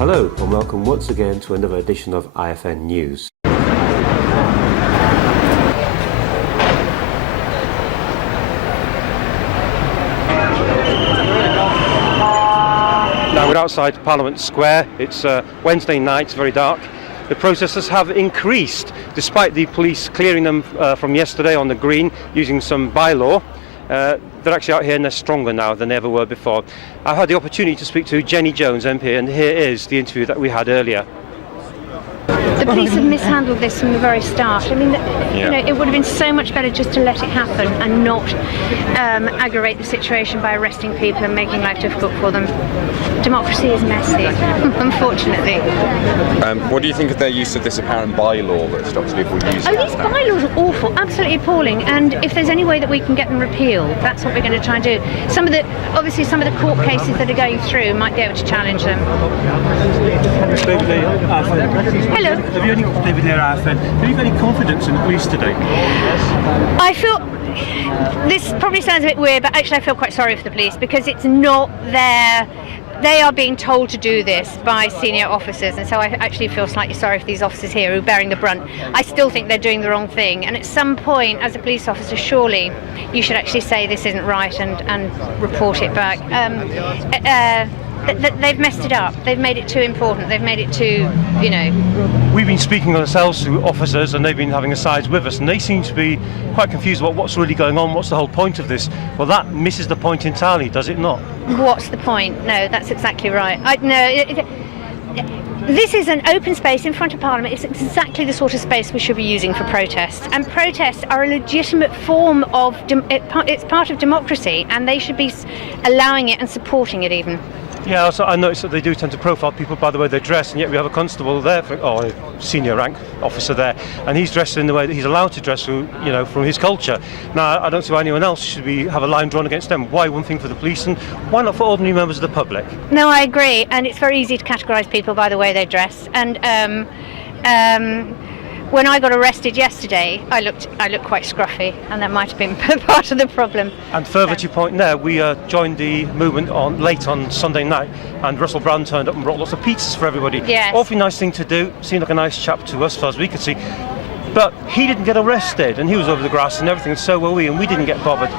Hello and welcome once again to another edition of IFN News. Now we're outside Parliament Square. It's Wednesday night, it's very dark. The protesters have increased, despite the police clearing them from yesterday on the green using some bylaw. They're actually out here and they're stronger now than they ever were before. I had the opportunity to speak to Jenny Jones, MP, and here is the interview that we had earlier. The police have mishandled this from the very start. I mean, you know, it would have been so much better just to let it happen and not aggravate the situation by arresting people and making life difficult for them. Democracy is messy, unfortunately. What do you think of their use of this apparent bylaw that stops people using it? Oh, these bylaws are awful, absolutely appalling. And if there's any way that we can get them repealed, that's what we're going to try and do. Obviously, some of the court cases that are going through might be able to challenge them. Hello. Have you any David here, IFN? Have you got any confidence in the police today? I feel this probably sounds a bit weird, but actually I feel quite sorry for the police because it's not their. They are being told to do this by senior officers, and so I actually feel slightly sorry for these officers here who are bearing the brunt. I still think they're doing the wrong thing, and at some point, as a police officer, surely you should actually say this isn't right and report it back. They've messed it up. They've made it too important. They've made it too, you know. We've been speaking ourselves to officers and they've been having asides with us and they seem to be quite confused about what's really going on, what's the whole point of this. Well, that misses the point entirely, does it not? What's the point? No, that's exactly right. This is an open space in front of Parliament. It's exactly the sort of space we should be using for protests. And protests are a legitimate form of, it's part of democracy and they should be allowing it and supporting it even. Yeah, also I noticed that they do tend to profile people by the way they dress, and yet we have a constable there, or a senior rank officer there, and he's dressed in the way that he's allowed to dress, from his culture. Now, I don't see why anyone else should have a line drawn against them. Why one thing for the police, and why not for ordinary members of the public? No, I agree, and it's very easy to categorise people by the way they dress. And when I got arrested yesterday, I looked quite scruffy, and that might have been part of the problem. And further to your point there, we joined the movement late on Sunday night, and Russell Brand turned up and brought lots of pizzas for everybody. Yes. Awfully nice thing to do. Seemed like a nice chap to us, as far as we could see. But he didn't get arrested, and he was over the grass and everything, and so were we, and we didn't get bothered.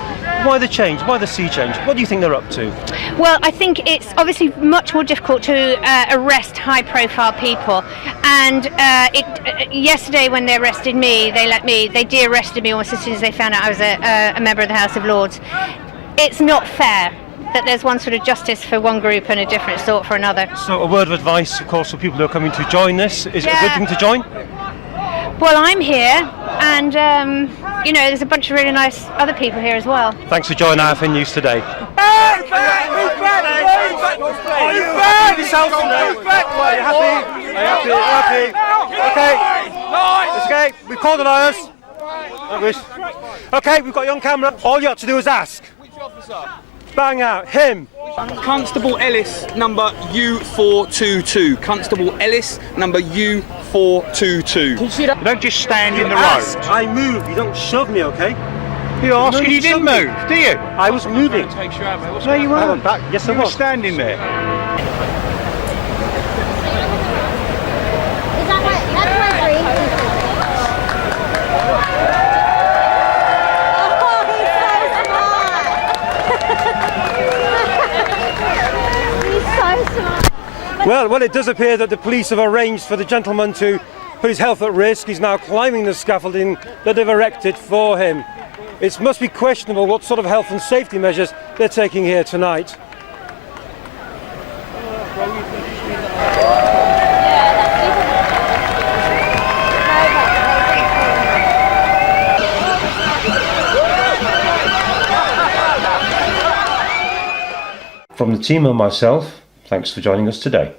Why the change? Why the sea change? What do you think they're up to? Well, I think it's obviously much more difficult to arrest high-profile people. And yesterday, when they arrested me, they de-arrested me almost as soon as they found out I was a member of the House of Lords. It's not fair that there's one sort of justice for one group and a different sort for another. So, a word of advice, of course, for people who are coming to join this: is it a good thing to join? Well, I'm here, and there's a bunch of really nice other people here as well. Thanks for joining IFN News today. Are you happy? Okay. It's okay. We've called the lawyers. Okay, we've got you on camera. All you have to do is ask. Which officer? Bang out. Him. Constable Ellis, number U422. Constable Ellis, number U422. You don't just stand in the road. I move. You don't shove me, okay? You ask, you didn't move, do you? I was moving. No, you weren't. Yes, I You were was. standing there. Is that right? That's my dream. Well, it does appear that the police have arranged for the gentleman to put his health at risk. He's now climbing the scaffolding that they've erected for him. It must be questionable what sort of health and safety measures they're taking here tonight. From the team and myself, thanks for joining us today.